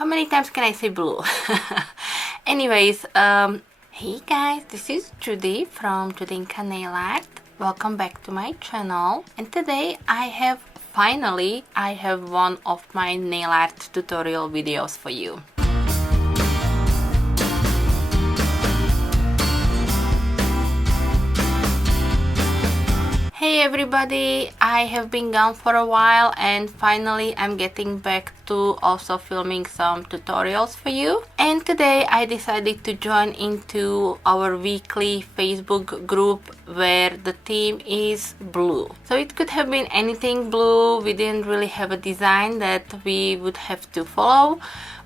How many times can I say blue? Anyways, hey guys, this is Judy from Judita Nail Art. Welcome back to my channel. And today I have one of my nail art tutorial videos for you. Hey everybody, I have been gone for a while and finally I'm getting back to also filming some tutorials for you. And today I decided to join into our weekly Facebook group where the theme is blue. So it could have been anything blue. We didn't really have a design that we would have to follow,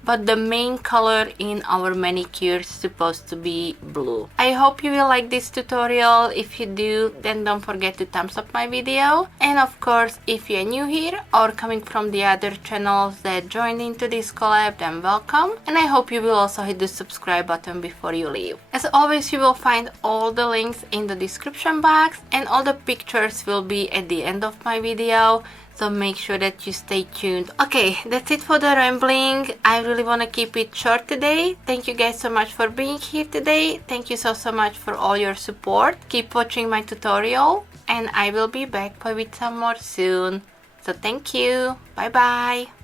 but the main color in our manicure is supposed to be blue. I hope you will like this tutorial. If you do, then don't forget to thumbs up my video. And of course, if you're new here or coming from the other channels that joined into this collab, then welcome. And I hope you will also hit the subscribe button before you leave. As always, you will find all the links in the description box and all the pictures will be at the end of my video. So make sure that you stay tuned. Okay, that's it for the rambling. I really want to keep it short today. Thank you guys so much for being here today. Thank you so much for all your support. Keep watching my tutorial and I will be back with some more soon. So thank you. Bye bye.